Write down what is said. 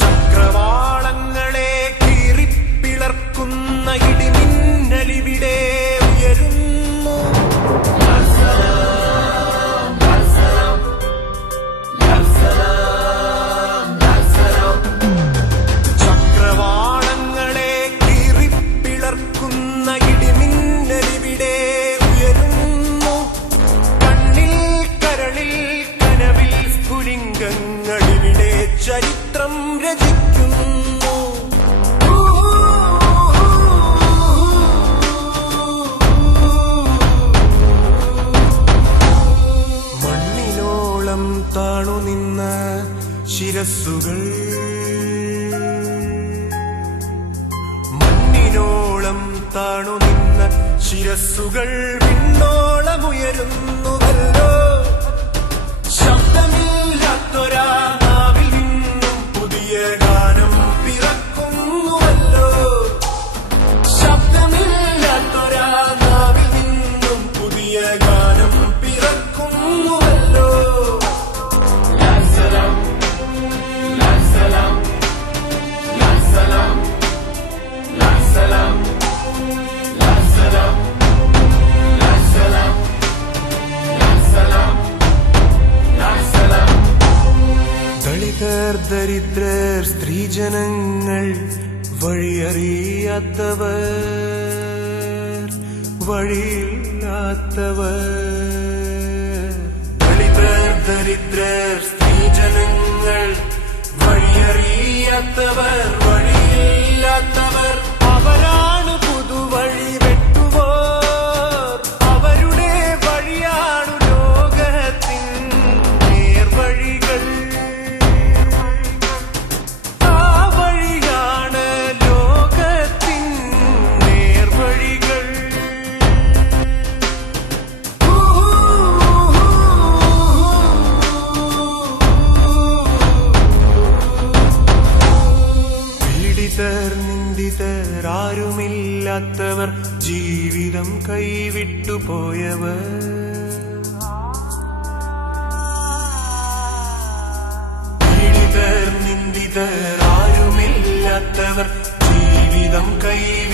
ചക്രവാളങ്ങളെ കീറിപ്പിളർക്കുന്ന ഇടിമിന്നലിവിടെ ഉയരുന്നു. ചക്രവാളങ്ങളെ കീറിപ്പിളർക്കുന്ന ഇടിമിന്നലിവിടെ ഉയരുന്നു. കണ്ണിൽ കരളിൽ കനവിൽ സ്ഫുലിംഗങ്ങളിവിടെ ചരിത്രം രചിക്കുന്നു. മണ്ണിനോളം താണു നിന്ന ശിരസ്സുകൾ, മണ്ണിനോളം താണു നിന്ന ശിരസ്സുകൾ വിണ്ണോളമുയരുന്നുവല്ലോ. ശബ്ദമില്ലാത്തൊരാ നാവിൽ നിന്നും പുതിയ ഗാനം പിറക്കുന്നുവല്ലോ. ശബ്ദമില്ലാത്തൊരാ നാവിൽ നിന്നും പുതിയ ഗാനം പിറക്കുന്നുവല്ലോ. ദളിതർ, ദരിദ്രർ, സ്ത്രീജനങ്ങൾ, വഴിയറിയാത്തവർ, വഴിയില്ലാത്തവർ. ദളിതർ, ദരിദ്രർ, സ്ത്രീജനങ്ങൾ, വഴിയറിയാത്തവർ, വഴിയില്ലാത്തവർ. അവരാണ് പുതുവഴി വെട്ടുവോർ. അവരുടെ വഴിയാണു ലോകത്തിൻ നേർവഴികൾ. ആ വഴിയാണ് ലോകത്തിൻ നേർവഴികൾ. പീഡിതർ, നിന്ദിതർ, ആരുമില്ലാത്തവർ, ജീവിതം കൈവിട്ടുപോയവർ. പീഡിതർ, നിന്ദിതർ, ആരുമില്ലാത്തവർ, ജീവിതം കൈവിട്ടുപോയവർ.